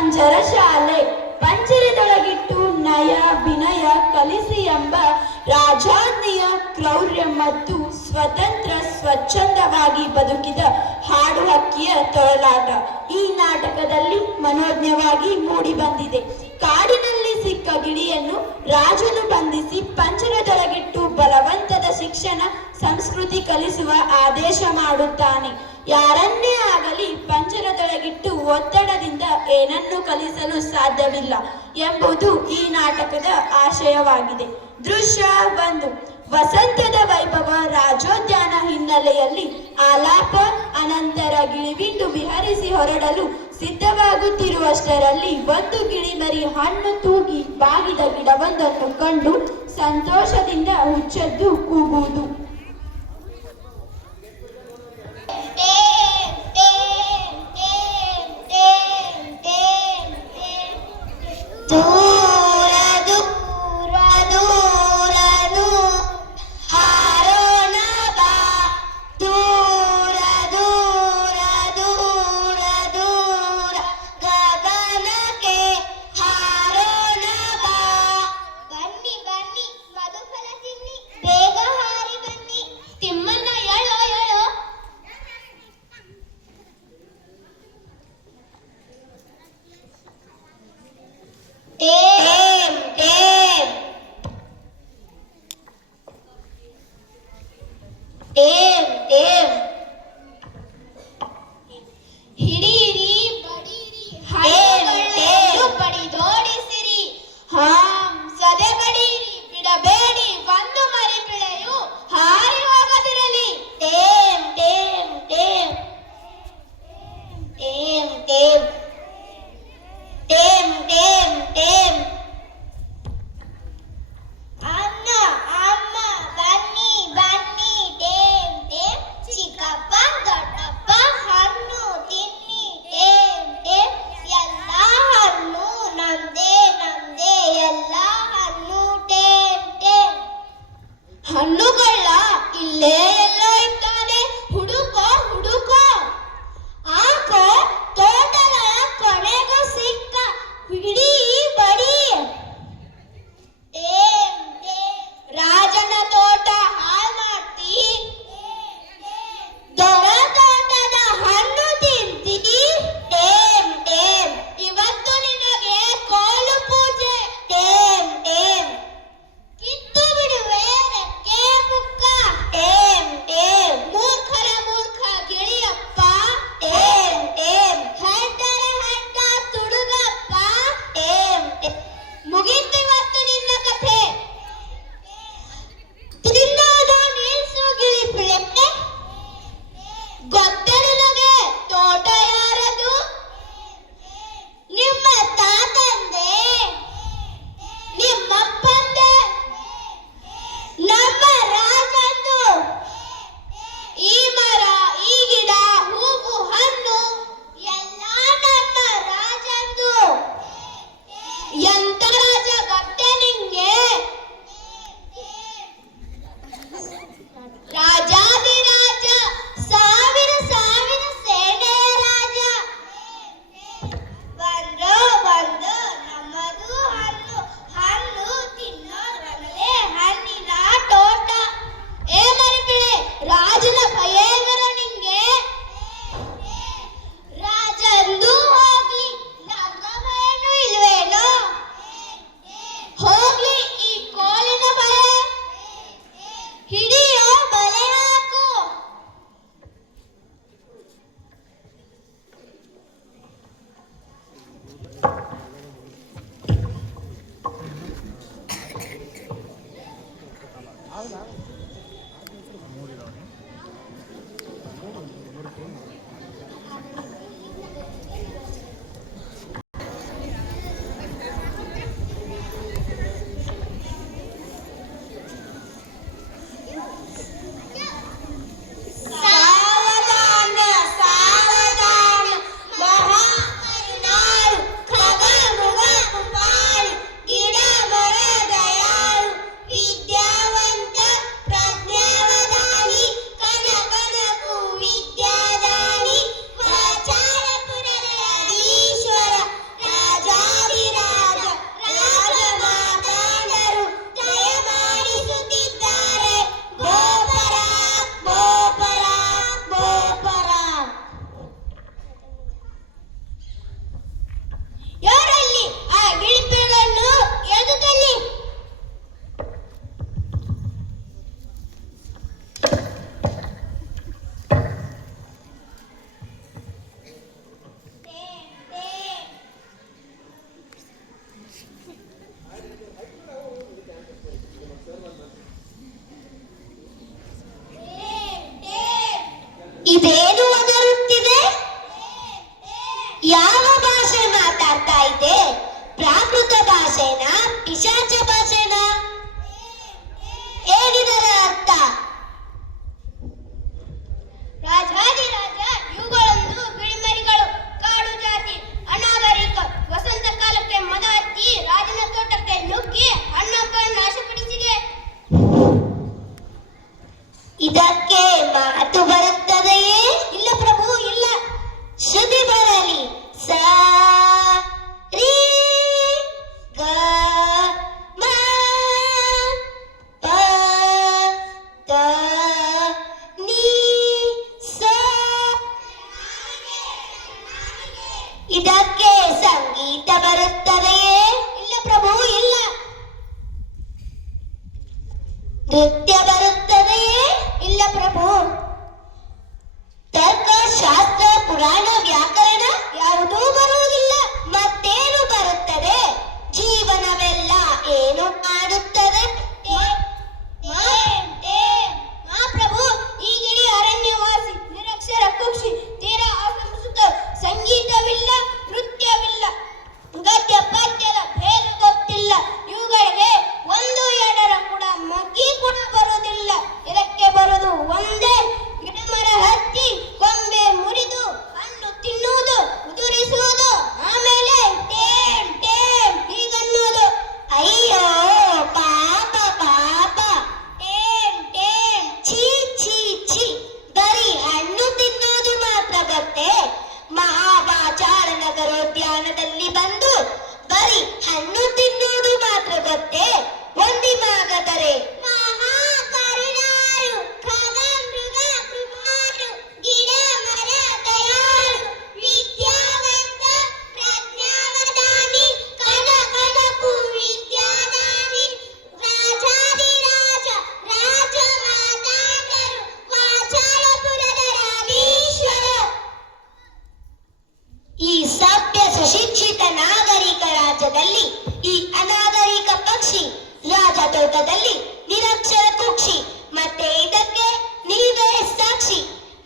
ಪಂಜರ ಶಾಲೆ ಪಂಜರದೊಳಗಿಟ್ಟು ನಯ ವಿನಯ ಕಲಿಸಿ ಎಂಬ ರಾಜಾಜ್ಞೆಯ ಕ್ರೌರ್ಯ ಮತ್ತು ಸ್ವತಂತ್ರ ಸ್ವಚ್ಛಂದವಾಗಿ ಬದುಕಿದ ಹಾಡು ಹಕ್ಕಿಯ ತೊಳಲಾಟ ಈ ನಾಟಕದಲ್ಲಿ ಮನೋಜ್ಞವಾಗಿ ಮೂಡಿ ಬಂದಿದೆ. ಕಾಡಿನಲ್ಲಿ ಸಿಕ್ಕ ಗಿಳಿಯನ್ನು ರಾಜನು ಬಂಧಿಸಿ ಪಂಜರದೊಳಗಿಟ್ಟು ಬಲವಂತದ ಶಿಕ್ಷಣ ಸಂಸ್ಕೃತಿ ಕಲಿಸುವ ಆದೇಶ ಮಾಡುತ್ತಾನೆ. ಯಾರನ್ನೇ ಆಗಲಿ ಪಂಜರದೊಳಗಿಟ್ಟು ಒತ್ತಡದಿಂದ ಏನನ್ನು ಕಲಿಸಲು ಸಾಧ್ಯವಿಲ್ಲ ಎಂಬುದು ಈ ನಾಟಕದ ಆಶಯವಾಗಿದೆ. ದೃಶ್ಯ 1. ವಸಂತದ ವೈಭವ ರಾಜೋದ್ಯಾನ ಹಿನ್ನೆಲೆಯಲ್ಲಿ ಆಲಾಪ. ಅನಂತರ ಗಿಳಿಬಿಂಡು ವಿಹರಿಸಿ ಹೊರಡಲು ಸಿದ್ಧವಾಗುತ್ತಿರುವಷ್ಟರಲ್ಲಿ ಒಂದು ಗಿಳಿಮರಿ ಹಣ್ಣು ತೂಗಿ ಬಾಗಿದ ಗಿಡವೊಂದನ್ನು ಕಂಡು ಸಂತೋಷದಿಂದ ಹುಚ್ಚೆದ್ದು ಕೂಗುವುದು. ಬನ್ನಿ ಬನ್ನಿ ಮಧುಫಲ ತಿನ್ನಿ, ಬೇಗ ಹಾರಿ ಬನ್ನಿ. ಇದೇನು ಒದರುತ್ತಿದೆ? ಯಾವ ಭಾಷೆ ಮಾತಾಡ್ತಾ ಇದೆ? ಪ್ರಾಕೃತ ಭಾಷೆನಾ, ಪಿಶಾಚ ಭಾಷೆನಾ? ಏನಿದರ ಅರ್ಥ? ರಾಜಾದಿರಾಜ, ಇವುಗಳೊಂದು ಬಿಳಿಮರಿಗಳು, ಕಾಡು ಜಾತಿ, ಅನಾಗರಿಕ. ವಸಂತ ಕಾಲಕ್ಕೆ ಮದ ಹತ್ತಿ ರಾಜನ ತೋಟಕ್ಕೆ ನುಗ್ಗಿ ಹಣ್ಣನ್ನು ನಾಶಪಡಿಸಿದೆ. ಇದಕ್ಕೆ ಮಾತು ಬರುತ್ತದೆಯೇ? ಇಲ್ಲ ಪ್ರಭು, ಇಲ್ಲ. ಶ್ರುತಿ ಬರಲಿ. ಸ ರೀ ಗ ಮ ಪ ದ ನೀ ಸ. ಇದಕ್ಕೆ ಸಂಗೀತ ಬರುತ್ತದೆಯೇ? ಇಲ್ಲ ಪ್ರಭು, ಇಲ್ಲ. ನೃತ್ಯ ಬರುತ್ತದೆಯೇ? ಇಲ್ಲ ಪ್ರಭು. ತರ್ಕ, ಶಾಸ್ತ್ರ, ಪುರಾಣ, ವ್ಯಾಕರಣ ಯಾವುದೂ ಬರುವುದಿಲ್ಲ. ಮತ್ತೇನು ಬರುತ್ತದೆ? ಜೀವನವೆಲ್ಲ ಏನು ಮಾಡುತ್ತದೆ? ಪ್ರಭು, ಈ ಗಿಳಿ ಅರಣ್ಯವಾಸಿ, ನಿರಕ್ಷರ ಕುಕ್ಷಿ, ತೀರಾ ಅಸಂಸ್ಕೃತ. ಸಂಗೀತವಿಲ್ಲ, ನೃತ್ಯವಿಲ್ಲ, ಗದ್ಯ ಪದ್ಯದ ಭೇದ ಗೊತ್ತಿಲ್ಲ. ಇವುಗಳಿಗೆ ಒಂದು ಎರಡರ ಕೂಡ ಮಗ್ಗಿ ಕೂಡ ಬರುವುದಿಲ್ಲ. ಇದಕ್ಕೆ ಬರುವುದು ಒಂದೇ, ಗಿಡಮರ ಹತ್ತಿ ಕೊಂಬೆ ಮುರಿದು ಹಣ್ಣು ತಿನ್ನುವುದು, ಉದುರಿಸುವುದು, ಆಮೇಲೆ ಟೇಮ್ ಟೇಮ್ ಹೀಗನ್ನುವುದು. ಅಯ್ಯೋ ಪಾಪ ಪಾಪ. Time time. ಛೀ ಛೀ ಛೀ. ಬರೀ ಹಣ್ಣು ತಿನ್ನೋದು ಮಾತ್ರ ಗೊತ್ತೇ? ಮಹಾವಾಚಾಳ ನಗರೋದ್ಯಾನದಲ್ಲಿ ಬಂದು ಬರೀ ಹಣ್ಣು ತಿನ್ನೋದು ಮಾತ್ರ ಗೊತ್ತೇ? ಒಂದಿಮಾಗದರೆ ಮಹಾಕರುಣಾಳು, ಖಗಮೃಗ ಕೃಪಾಳು, ಗಿಡ ಮರ ದಯಾಳು, ವಿದ್ಯಾವಂತ ಪ್ರಜ್ಞಾವಧಾನಿ, ಕಣ ಕಣಕು ವಿದ್ಯಾದಾನಿ, ರಾಜಾದಿರಾಜ, ರಾಜ ಮಾತಾಂಡರು, ವಾಚಾಳಪುರದ ರಾಮೇಶ್ವರ. ಈ ಸಭ್ಯ ಸುಶಿಕ್ಷಿತ ನಾಗರಿಕ ರಾಜ್ಯದಲ್ಲಿ ಈ ಅನಾಗರಿಕ ಪಕ್ಷಿ ರಾಜತೋಟದಲ್ಲಿ ನಿರಕ್ಷರ ಕುಕ್ಷಿ. ಮತ್ತೆ ಇದಕ್ಕೆ ನೀವೇ ಸಾಕ್ಷಿ.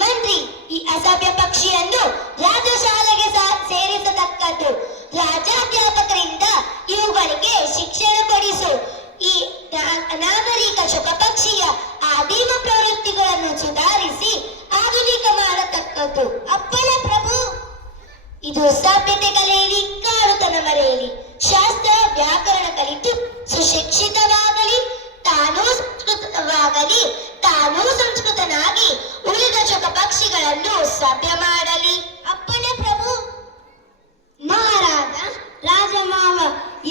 ಮಂತ್ರಿ, ಈ ಅಸಭ್ಯ ಪಕ್ಷಿಯನ್ನು ರಾಜಶಾಲೆಗೆ ಸೇರಿಸತಕ್ಕದ್ದು. ರಾಜಾಧ್ಯಾಪಕರಿಂದ ಇವುಗಳಿಗೆ ಶಿಕ್ಷಣ ಕೊಡಿಸು. ಈ ಅನಾಗರಿಕ ಶುಕ ಪಕ್ಷಿಯ ಆದಿಮ ಪ್ರವೃತ್ತಿಗಳನ್ನು ಸುಧಾರಿಸಿ ಆಧುನಿಕ ಮಾಡತಕ್ಕದ್ದು. ಅಪ್ಪನ ಪ್ರಭು. ಇದು ಸಭ್ಯತೆ ಕಲಿಯಲಿ, ಕಾಡುತನ ಮರೆಯಲಿ, ಶಾಸ್ತ್ರ ವ್ಯಾಕರಣ ಕಲಿತು ಸುಶಿಕ್ಷಿತವಾಗಲಿ, ತಾನೂ ಸಂಸ್ಕೃತವಾಗಲಿ, ತಾನೂ ಸಂಸ್ಕೃತನಾಗಿ ಉಳಿದ ಶುಕ ಪಕ್ಷಿಗಳನ್ನು ಸಭ್ಯ ಮಾಡಲಿ. ಅಪ್ಪನ ಪ್ರಭು. ಮಹಾರಾಜ, ರಾಜಮಾವ,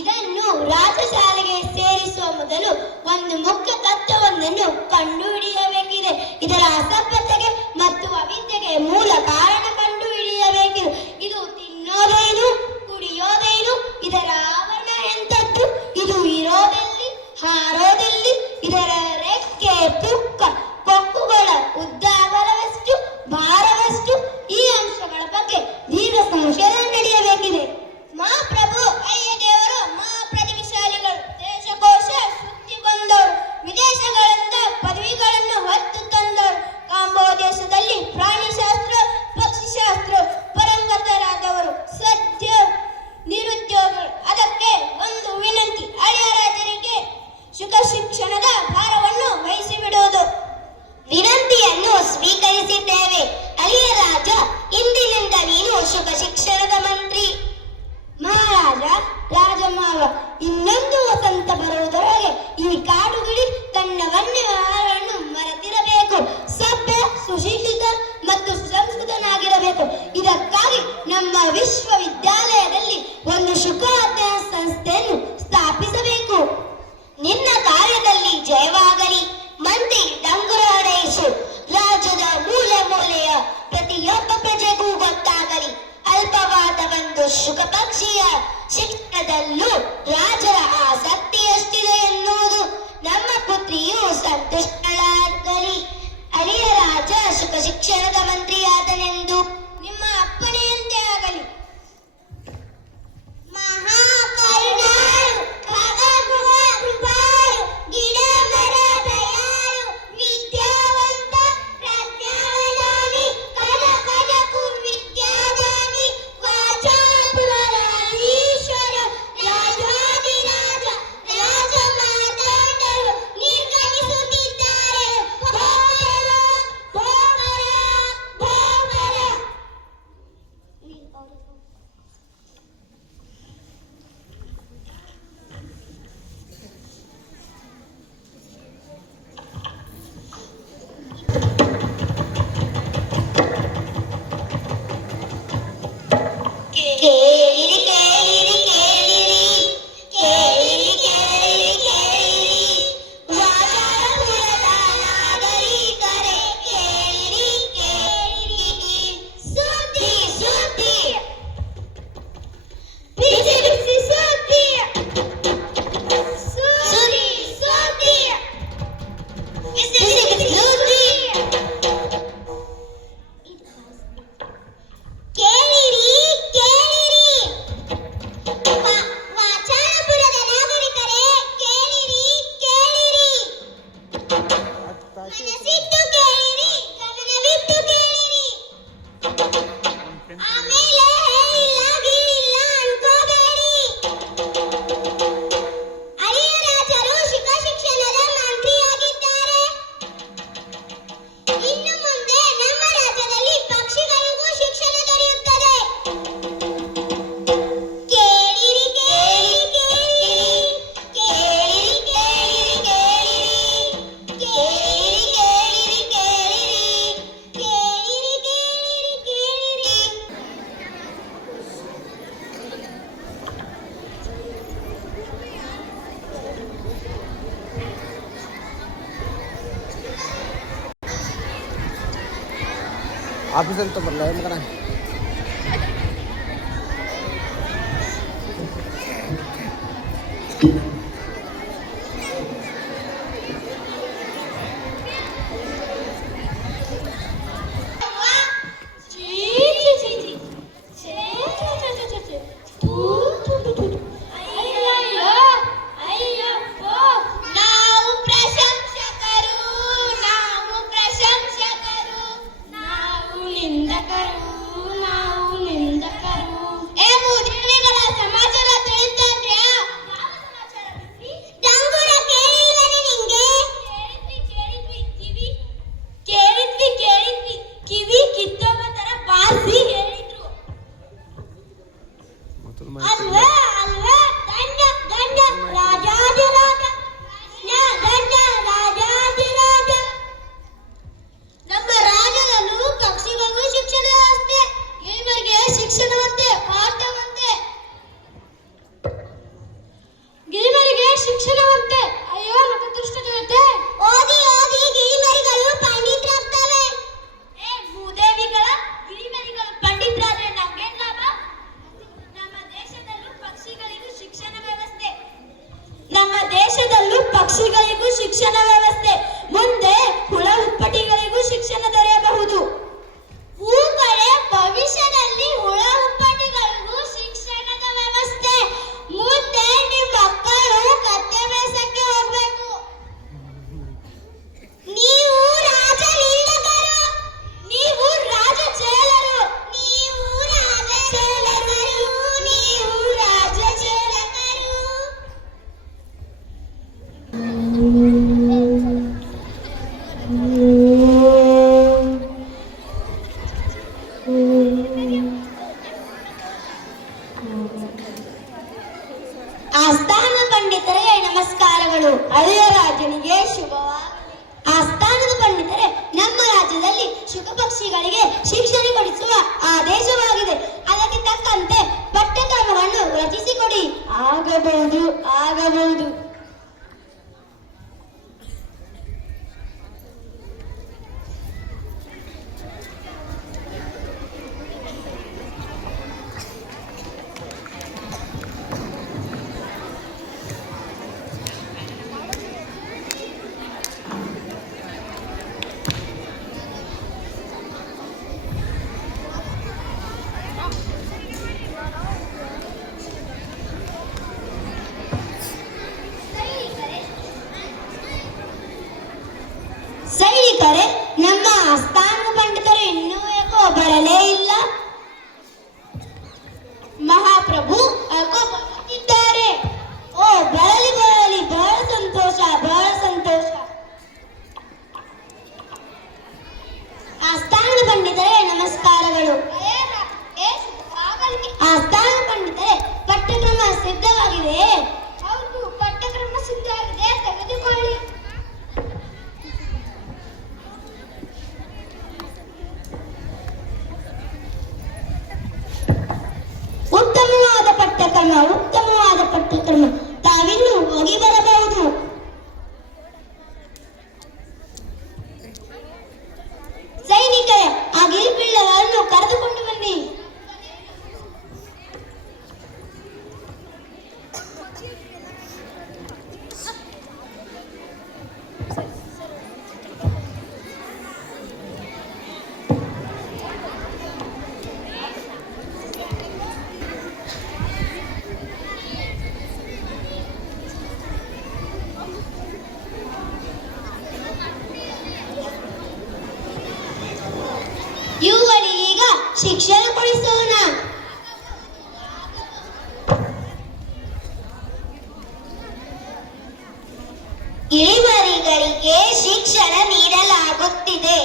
ಇದನ್ನು ರಾಜಶಾಲೆಗೆ ಸೇರಿಸುವ ಮೊದಲು ಒಂದು ಮುಖ್ಯ ತತ್ವವೊಂದನ್ನು ಕಂಡುಹಿಡಿಯಬೇಕಿದೆ. ಇದರ ಅಸಭ್ಯತೆಗೆ ಮತ್ತು ಅವಿದ್ಯೆಗೆ ಮೂಲ ಕಾರಣ ಕಂಡುಹಿಡಿಯಬೇಕಿದೆ. ಇದು ತಿನ್ನೋದೇನು, ಕುಡಿಯೋದೇನು, ಇದರ ಆವರಣ ಎಂಥದ್ದು, ಇದು ಇರೋದೆಲ್ಲಿ, ಹಾರೋದೆಲ್ಲಿ, ಇದರ ರೆಕ್ಕೆ, ಪುಕ್ಕ, ಕೊಕ್ಕುಗಳ ಉದ್ದ ಅಗಲವೆಷ್ಟು, ಭಾರವೆಷ್ಟು, ಈ ಅಂಶಗಳ ಬಗ್ಗೆ ದೀರ್ಘ ಸಂಶೋಧನೆ ನಡೆಯಬೇಕಿದೆ. ಮಹಾಪ್ರಭು, ಅಯ್ಯ ದೇವರು, ಮಹಾಪ್ರತಿಭಾಶಾಲಿಗಳು, ದೇಶಕೋಶ ಸುತ್ತಿ ಬಂದವರು, ವಿದೇಶಗಳಿಂದ ಪದವಿಗಳನ್ನು ಹೊತ್ತು ತಂದವರು, ಕಾಂಬೋ ದೇಶದಲ್ಲಿ ಪ್ರಾಣಿಶಾಸ್ತ್ರ, ಪಕ್ಷಿಶಾಸ್ತ್ರ ಪರಂಗತರಾದವರು, ಸದ್ಯ ನಿರುದ್ಯೋಗಿಗಳು. ಅದಕ್ಕೆ ಒಂದು ವಿನಂತಿ, ಹಳೆಯ ರಾಜರಿಗೆ ಶುಕ ಶಿಕ್ಷಣದ ಭಾರವನ್ನು ವಹಿಸಿಬಿಡುವುದು. ವಿನಂತಿಯನ್ನು ಸ್ವೀಕರಿಸಿದ್ದೇವೆ. ಅಳಿಯ ರಾಜ, ಇಂದಿನಿಂದ ನೀನು ಶುಕ ಶಿಕ್ಷಣದ ಮಂತ್ರಿ. ಮಹಾರಾಜ, ರಾಜಮಾವ, ಇನ್ನೊಂದು ವಸಂತ ಬರುವುದರೊಳಗೆ ಈ ಕಾಡುಗಿಡಿ ತನ್ನ ವನ್ಯ ಆಹಾರವನ್ನು ಮರೆತಿರಬೇಕು. ಸಭ್ಯ, ಸುಶಿಕ್ಷಿತ ಮತ್ತು ಸುಸಂಸ್ಕೃತನಾಗಿರಬೇಕು. ಇದಕ್ಕಾಗಿ ನಮ್ಮ ವಿಶ್ವವಿದ್ಯಾಲಯದಲ್ಲಿ ಒಂದು ಶುಕ ಅಧ್ಯಯನ ಸಂಸ್ಥೆಯನ್ನು ಸ್ಥಾಪಿಸಬೇಕು. ನಿನ್ನ ಕಾರ್ಯದಲ್ಲಿ ಜಯವಾಗಲಿ. ಮಂತ್ರಿ, ಡಂಗುರ ಹೊಡೆಯಿಸು. ರಾಜ್ಯದ ಮೂಲೆ ಮೂಲೆಯ ಪ್ರತಿಯೊಬ್ಬ ಪ್ರಜೆಗೂ ಗೊತ್ತಾಗಲಿ. ಅಲ್ಪವಾದ ಒಂದು ಶುಕ ಪಕ್ಷಿಯ ಶಿಕ್ಷಣದಲ್ಲೂ ರಾಜರ ಆಸಕ್ತಿ ಎಷ್ಟಿದೆ ಎನ್ನುವುದು. ನಮ್ಮ ಪುತ್ರಿಯು ಸಂತುಷ್ಟಳಾಗಲಿ. ಅಳಿಯ ರಾಜ ಶುಕ ಶಿಕ್ಷಣದ ಮಂತ್ರಿಯಾದನೆಂದು ನಿಮ್ಮ ಅಪ್ಪಣೆಯಂತೆ ಆಗಲಿ. ಮಹಾಕರುಣಾಳು, ಖಗಮೃಗ ಕೃಪಾಳು, ಗಿಡ ಮರ ದಯಾಳು, ವಿದ್ಯಾವಂತ ಪ್ರಜ್ಞಾವಧಾನಿ, ಆಮೇಲೆ ಹೇಳಿಲ್ಲ ಗೀಳಿಲ್ಲ ಅನ್ಕೋಬೇಡಿ. ಅಳಿಯ ರಾಜರು ಶಿಕ್ಷಣದ ಮಂತ್ರಿಯಾಗಿದ್ದಾರೆ. ಇನ್ನು ಮುಂದೆ ನಮ್ಮ ರಾಜ್ಯದಲ್ಲಿ ಪಕ್ಷಿಗಳಿಗೂ ಶಿಕ್ಷಣ ದೊರೆಯುತ್ತದೆ. ಕೇಳಿರಿ ಕೇಳಿರಿ ಕೇಳಿರಿ ಕೇಳಿರಿ ಕೇಳಿರಿ ಕೇಳಿರಿ ಕೇಳಿರಿ ಕೇಳಿರಿ ಕೇಳಿರಿ ಕೇಳಿರಿ ಆಫೀಸಲ್ಲಿ ತಗೊಬರಲ್ಲ ಏನು ಮಗನ ನಾವು ಪ್ರಶಂಸಕರು ನಾವು ಪ್ರಶಂಸಕರು ನಾವು ನಿಂದಕರು ಏ ಮುದೇವಿಗಳ ಸಮಾಚಾರ ತಿಳಿತಂದ್ರ್ಯಾ? ಡಂಗುರ ಕೇಳಿಲ್ವನೆ ನಿಂಗೆ? ಕೇಳಿದ್ವಿ ಕಿವಿ ಕಿತ್ತೋಗೋ ತರ ಬಾರಿಸಿ ಹೇಳಿದ್ರು. ಅಲ್ವೇ ಅಲ್ವೇ ಗಂಡ ಗಂಡ ರಾಜಾಧಿರಾಜ ಗಂಡ ರಾಜಾಧಿರಾಜ. ನಮ್ಮ ರಾಜ್ಯದಲ್ಲೂ ಪಕ್ಷಿಗಳಿಗೂ ಶಿಕ್ಷಣ ವ್ಯವಸ್ಥೆ, ಇವರಿಗೆ ಶಿಕ್ಷಣವಂತೆ ಪಾಠವಂತೆ. ಗಿರಿಮರಿಗೆ ಶಿಕ್ಷಣವಂತೆ. ಅಯ್ಯೋ ನತದೃಷ್ಟ ಜೊತೆ ಓದಿ ಓದಿ ಗಿರಿಮರಿಗಳು ಪಂಡಿತರಾಗ್ತವೆ. ಭೂದೇವಿಗಳ ಗಿರಿಮರಿಗಳು ಪಂಡಿತರಾದ್ರೆ ನಮ್ಗೇನ್ ಲಾಭ? ನಮ್ಮ ದೇಶದಲ್ಲೂ ಪಕ್ಷಿಗಳಿಗೂ ಶಿಕ್ಷಣ ವ್ಯವಸ್ಥೆ. ಮುಂದೆ ಹುಳ ಹುಪ್ಪಟಿಗಳಿಗೂ ಶಿಕ್ಷಣ ದೊರೆಯಬಹುದು. ಹೂಗಳೇ ಭವಿಷ್ಯದಲ್ಲಿ ಹುಳ ಹುಪ್ಪಟಿಗಳಿಗೂ ಶಿಕ್ಷಣದ ವ್ಯವಸ್ಥೆ. ಮುಂದೆ ನಿಮ್ಮ ಮಕ್ಕಳು ಕತ್ತೆ ಬೇಸಕ್ಕೆ ಹೋಗ್ಬೇಕು. ನೀವು ರಾಜ ನಿಂದಕರು, ನೀವು ರಾಜ ಚೇಲರು. ನೀವು ರಾಜ ಚೇಲಕರು, ನೀವು ರಾಜ ಚೇಲಕರು. ಆಸ್ಥಾನ ಪಂಡಿತರೇ ನಮಸ್ಕಾರಗಳು. ಅಳಿಯ ರಾಜನಿಗೆ ಶುಭವಾಗಲಿ. ಆಸ್ಥಾನದ ಪಂಡಿತರೆ, ನಮ್ಮ ರಾಜ್ಯದಲ್ಲಿ ಶುಕ ಪಕ್ಷಿಗಳಿಗೆ ಶಿಕ್ಷಣ ಕೊಡಿಸುವ ಆದೇಶವಾಗಿದೆ. ಅದಕ್ಕೆ ತಕ್ಕಂತೆ ಪಠ್ಯಕ್ರಮವನ್ನು ರಚಿಸಿಕೊಡಿ. ಆಗಬಹುದು. ಸೈನಿಕರೇ, ನಮ್ಮ ಆಸ್ಥಾನದ ಪಂಡಿತರು ಇನ್ನೂ ಯಾಕೋ ಬರಲೇ ಇಲ್ಲ? ಮಹಾಪ್ರಭು ಯಾಕೋ ಬರುತ್ತಿದ್ದಾರೆ. ಓ ಬರಲಿ ಬರಲಿ, ಬಹಳ ಸಂತೋಷ ಬಹಳ ಸಂತೋಷ. ಆಸ್ಥಾನದ ಪಂಡಿತರೇ ನಮಸ್ಕಾರಗಳು. ಆಸ್ಥಾನ ಪಂಡಿತರೆ, ಪಠ್ಯಕ್ರಮ ಸಿದ್ಧವಾಗಿದೆ. ಹೌದು, ಪಠ್ಯಕ್ರಮ ಸಿದ್ಧವಾಗಿದೆ, ತೆಗೆದುಕೊಳ್ಳಿ. ಉತ್ತಮವಾದ ಪಠ್ಯಕ್ರಮ. ತಾವಿನ್ನು ಹೋಗಿ ಬರಬಹುದು. ಸೈನಿಕರೇ, ಆ ಗಿರಿಪಿಳ್ಳವನ್ನು ಕರೆದುಕೊಂಡು ಬನ್ನಿ. ಶಿಕ್ಷಣ ಕೊಡಿಸೋಣ. ಇಳಿಮರಿಗಳಿಗೆ ಶಿಕ್ಷಣ ನೀಡಲಾಗುತ್ತಿದೆ.